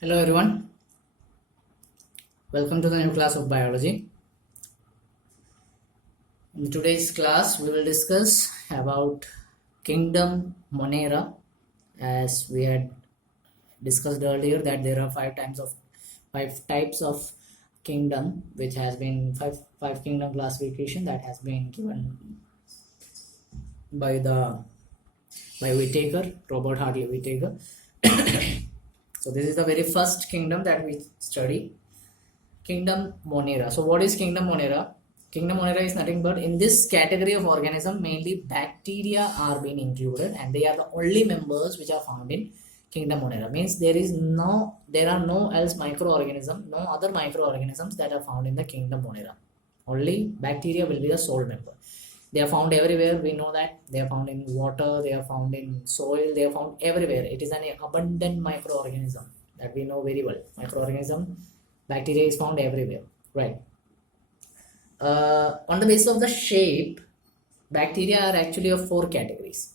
Hello everyone, welcome to the new class of biology. In today's class, we will discuss about kingdom Monera. As we had discussed earlier, that there are five types of kingdom, which has been five kingdom classification that has been given by Whittaker, Robert Hartley Whittaker. So this is the very first kingdom that we study. Kingdom Monera. So what is Kingdom Monera? Kingdom Monera is nothing but in this category of organism, mainly bacteria are being included, and they are the only members which are found in Kingdom Monera. Means there are no else microorganism, no other microorganisms that are found in the Kingdom Monera. Only bacteria will be the sole member. They are found everywhere. We know that they are found in water, they are found in soil, they are found everywhere. It is an abundant microorganism that we know very well. Microorganism, bacteria is found everywhere, right? On the basis of the shape, bacteria are actually of four categories.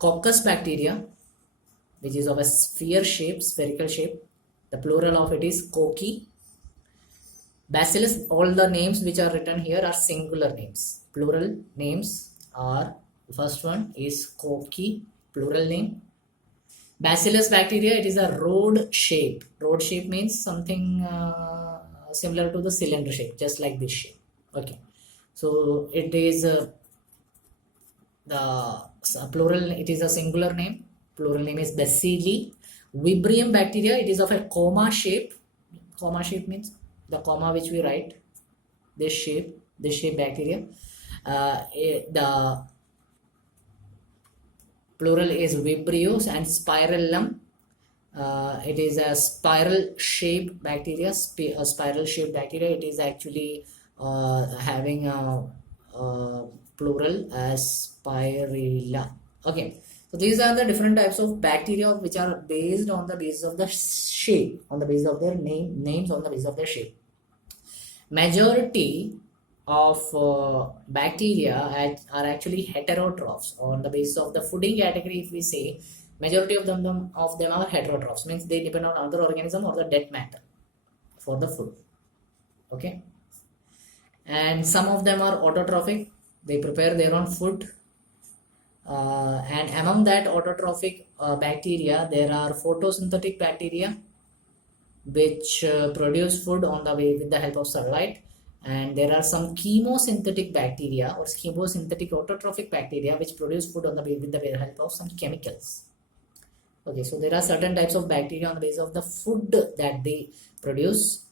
Coccus bacteria, which is of a sphere shape, spherical shape. The plural of it is cocci. Bacillus, all the names which are written here are singular names. Plural names are, the first one is cocci, plural name. Bacillus bacteria, it is a rod shape. Rod shape means something similar to the cylinder shape, just like this shape. Okay, so it is the plural, it is a singular name. Plural name is Bacilli. Vibrio bacteria, it is of a comma shape. Comma shape means the comma which we write, this shape bacteria. The plural is Vibrio, and spirillum. It is a spiral shaped bacteria. A spiral shaped bacteria. It is actually having a plural as spirilla. Okay, so these are the different types of bacteria which are based on the basis of the shape, on the basis of their names, on the basis of their shape. Majority of bacteria are actually heterotrophs. On the basis of the fooding category, if we say, majority of them are heterotrophs, means they depend on other organism or the dead matter for the food. Okay, and some of them are autotrophic, they prepare their own food. And among that autotrophic bacteria, there are photosynthetic bacteria which produce food on the way with the help of sunlight, and there are some chemosynthetic bacteria or chemosynthetic autotrophic bacteria which produce food on the way with the help of some chemicals. Okay, so there are certain types of bacteria on the basis of the food that they produce.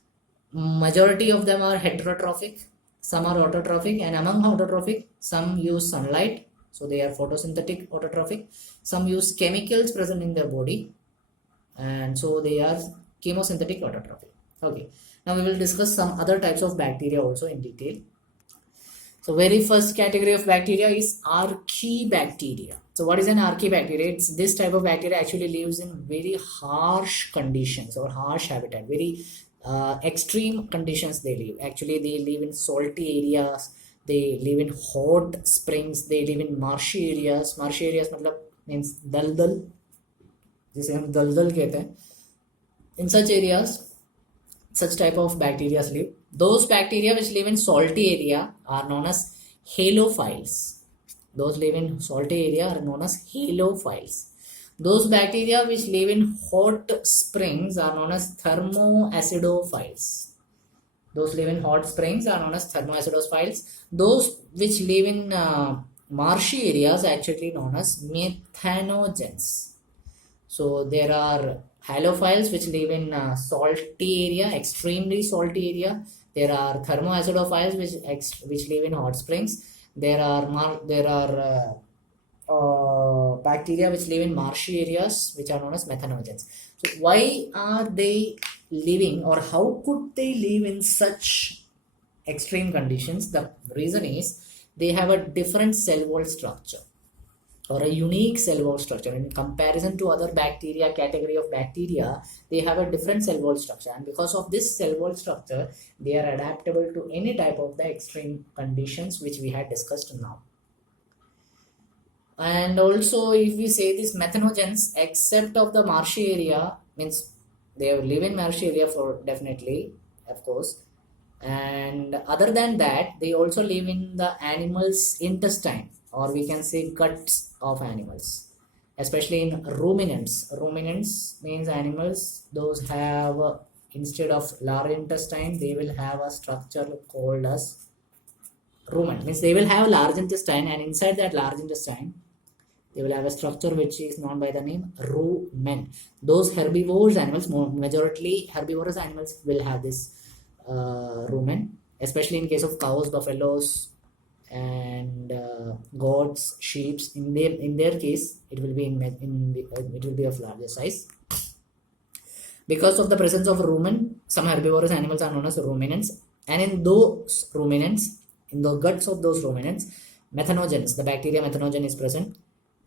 Majority of them are heterotrophic, some are autotrophic, and among autotrophic, some use sunlight, so they are photosynthetic autotrophic. Some use chemicals present in their body, and so they are chemosynthetic autotrophic. Okay, now we will discuss some other types of bacteria also in detail. So very first category of bacteria is archaebacteria. So what is an archaebacteria? It's this type of bacteria actually lives in very harsh conditions or harsh habitat, very extreme conditions they live. Actually, they live in salty areas, they live in hot springs, they live in marshy areas. Marshy areas मतलब means दलदल, जिसे हम दलदल कहते हैं. In such areas, such type of bacteria live. Those bacteria which live in salty area are known as halophiles. Those live in salty area are known as halophiles. Those bacteria which live in hot springs are known as thermoacidophiles. Those live in hot springs are known as thermoacidophiles. Those which live in marshy areas are actually known as methanogens. So there are halophiles which live in salty area, extremely salty area. There are thermoacidophiles which live in hot springs. There are bacteria which live in marshy areas, which are known as methanogens. So why are they living, or how could they live in such extreme conditions? The reason is they have a different cell wall structure, or a unique cell wall structure. In comparison to other bacteria, category of bacteria, they have a different cell wall structure, and because of this cell wall structure, they are adaptable to any type of the extreme conditions which we had discussed now. And also, if we say this methanogens, except of the marshy area, means They live in marshy area for definitely, of course. And other than that, they also live in the animals intestine, or we can say guts of animals, especially in ruminants means animals those have instead of large intestine, they will have a structure called as rumen. Means they will have large intestine, and inside that large intestine they will have a structure which is known by the name rumen. Those herbivorous animals, majority herbivorous animals, will have this rumen, especially in case of cows, buffaloes, and goats, sheep. In their case, it will be it will be of larger size. Because of the presence of rumen, some herbivorous animals are known as ruminants, and in those ruminants, in the guts of those ruminants, methanogens, the bacteria methanogen is present,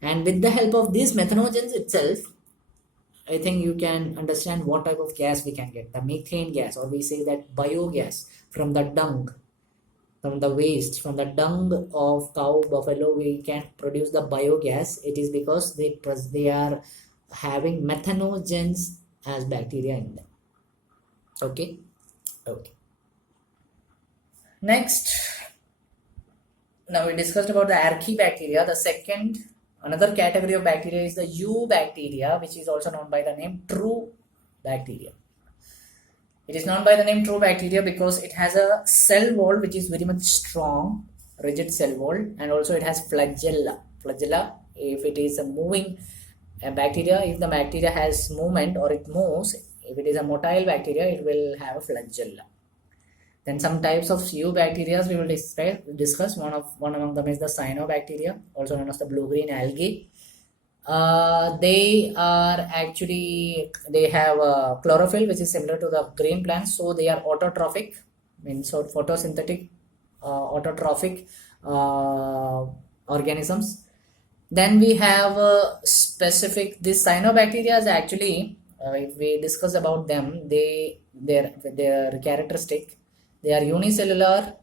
and with the help of these methanogens itself, I think you can understand what type of gas we can get. The methane gas, or we say that biogas from the dung, from the waste, from the dung of cow, buffalo, we can produce the biogas. It is because they are having methanogens as bacteria in them. Okay. Next, now we discussed about the archaebacteria. The second, another category of bacteria is the eubacteria, which is also known by the name true bacteria. It is known by the name true bacteria because it has a cell wall which is very much strong, rigid cell wall, and also it has flagella. Flagella, if it is a moving bacteria, if the bacteria has movement or it moves, if it is a motile bacteria, it will have a flagella. Then some types of eubacteria we will discuss. One among them is the cyanobacteria, also known as the blue-green algae. They have chlorophyll, which is similar to the green plants, so they are autotrophic, means photosynthetic, autotrophic organisms. Then we have specific, this cyanobacteria is actually, if we discuss about them, their characteristic, they are unicellular,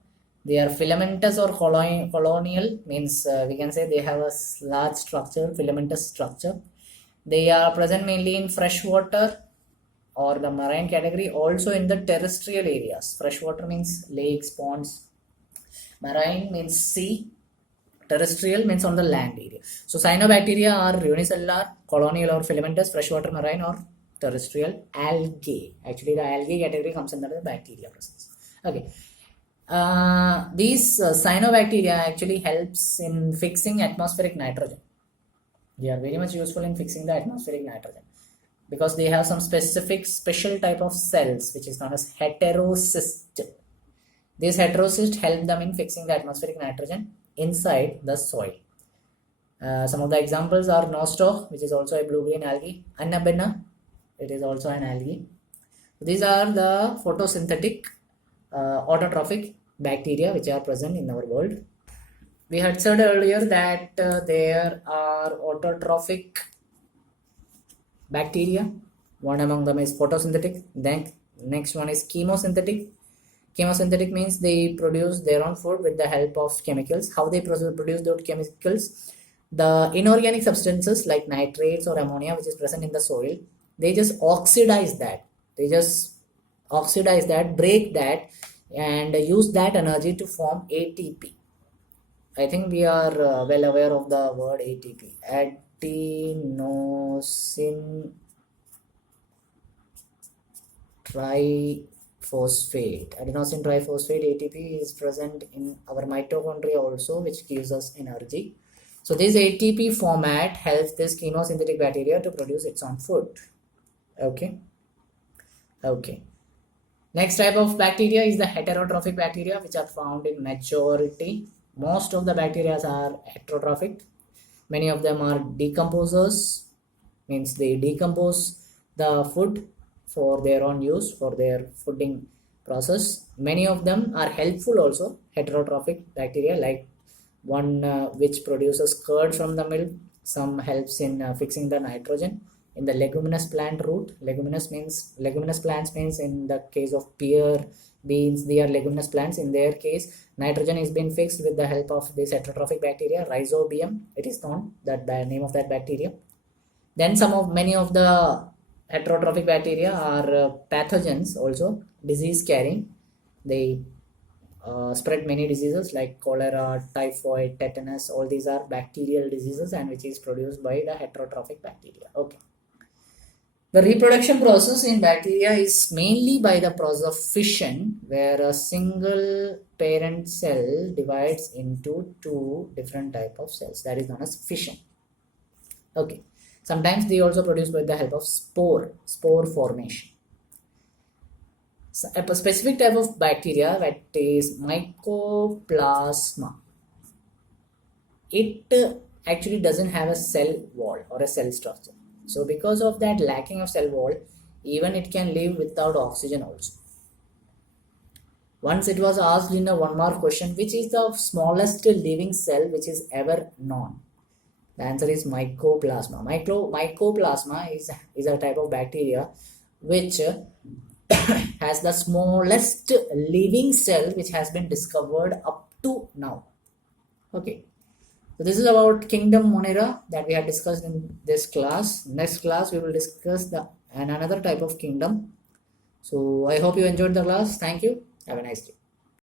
they are filamentous or colonial, means we can say they have a large structure, filamentous structure. They are present mainly in freshwater or the marine category, also in the terrestrial areas. Freshwater means lakes, ponds, marine means sea, terrestrial means on the land area. So cyanobacteria are unicellular, colonial or filamentous, freshwater, marine or terrestrial. Algae, actually the algae category comes under the bacteria presence. Okay. These cyanobacteria actually helps in fixing atmospheric nitrogen. They are very much useful in fixing the atmospheric nitrogen because they have some special type of cells which is known as heterocyst. These heterocysts help them in fixing the atmospheric nitrogen inside the soil. Some of the examples are nostoc, which is also a blue-green algae, Anabaena, it is also an algae. These are the photosynthetic autotrophic bacteria which are present in our world. We had said earlier that there are autotrophic bacteria. One among them is photosynthetic. Then next one is chemosynthetic. Chemosynthetic means they produce their own food with the help of chemicals. How they produce those chemicals? The inorganic substances like nitrates or ammonia which is present in the soil, they just oxidize that. Break that, and use that energy to form ATP. I think we are well aware of the word ATP, adenosine triphosphate. Adenosine triphosphate, ATP, is present in our mitochondria also, which gives us energy. So this ATP format helps this chemosynthetic bacteria to produce its own food. Okay. Next type of bacteria is the heterotrophic bacteria, which are found in majority. Most of the bacteria are heterotrophic. Many of them are decomposers, means they decompose the food for their own use, for their fooding process. Many of them are helpful also, heterotrophic bacteria, like one which produces curd from the milk. Some helps in fixing the nitrogen in the leguminous plant root. Leguminous plants means in the case of pear, beans, they are leguminous plants. In their case, nitrogen is being fixed with the help of this heterotrophic bacteria, Rhizobium, it is known, that by name of that bacteria. Then many of the heterotrophic bacteria are pathogens, also disease carrying. They spread many diseases like cholera, typhoid, tetanus. All these are bacterial diseases and which is produced by the heterotrophic bacteria. Okay. The reproduction process in bacteria is mainly by the process of fission, where a single parent cell divides into two different type of cells. That is known as fission. Okay. Sometimes they also produce by the help of spore formation. So a specific type of bacteria that is Mycoplasma. It actually doesn't have a cell wall or a cell structure. So because of that lacking of cell wall, even it can live without oxygen also. Once it was asked in a 1 mark question, which is the smallest living cell which is ever known? The answer is Mycoplasma. Mycoplasma is a type of bacteria which has the smallest living cell which has been discovered up to now. Okay. So this is about Kingdom Monera that we have discussed in this class. Next class we will discuss another type of kingdom. So I hope you enjoyed the class. Thank you. Have a nice day.